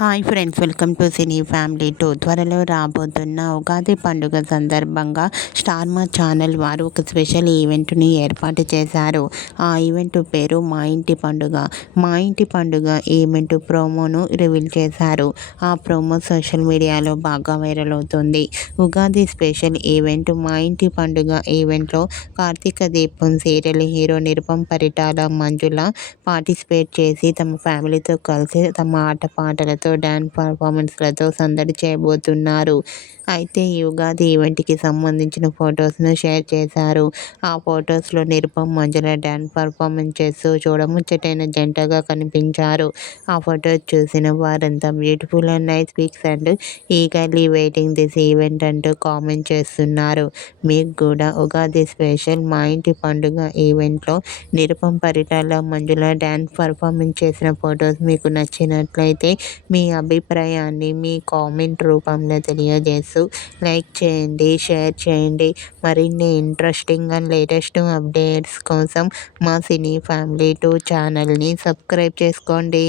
Hi friends, welcome to cine family two. త్వరలో రాబోతున్న ఉగాది పండుగ సందర్భంగా స్టార్ మా ఛానల్ వారు ఒక స్పెషల్ ఈవెంట్ని ఏర్పాటు చేశారు. ఆ ఈవెంట్ పేరు మా ఇంటి పండుగ. మా ఇంటి పండుగ ఈవెంట్ ప్రోమోను రివీల్ చేశారు. ఆ ప్రోమో సోషల్ మీడియాలో బాగా వైరల్ అవుతుంది. ఉగాది స్పెషల్ ఈవెంట్ మా ఇంటి పండుగ ఈవెంట్లో కార్తీక దీపం సీరియల్ హీరో నిరుపమ్ పరిటాల, మంజుల పార్టిసిపేట్ చేసి తమ ఫ్యామిలీతో కలిసి తమ ఆటపాటలతో డ్యాన్స్ పర్ఫార్మెన్స్లతో సందడి చేయబోతున్నారు. అయితే ఈ ఉగాది ఈవెంట్కి సంబంధించిన ఫొటోస్ను షేర్ చేశారు. ఆ ఫొటోస్లో నిరుపమ్, మంజుల డ్యాన్స్ పర్ఫార్మెన్స్ చేస్తూ చూడముచ్చటైన జంటగా కనిపించారు. ఆ ఫొటోస్ చూసిన వారంతా beautiful and nice pics and eagerly waiting this event అంటూ కామెంట్ చేస్తున్నారు. మీకు కూడా ఉగాది స్పెషల్ మా ఇంటి పండుగ ఈవెంట్లో నిరుపమ్ పరిటాల, మంజుల డ్యాన్స్ పర్ఫార్మెన్స్ చేసిన ఫొటోస్ మీకు నచ్చినట్లయితే మీ అభిప్రాయాన్ని మీ కామెంట్ రూపంలో తెలియజేస్తూ లైక్ చేయండి, షేర్ చేయండి. మరిన్ని ఇంట్రెస్టింగ్ అండ్ లేటెస్ట్ అప్డేట్స్ కోసం మా సినీ ఫ్యామిలీ 2 ఛానల్ని సబ్స్క్రైబ్ చేసుకోండి.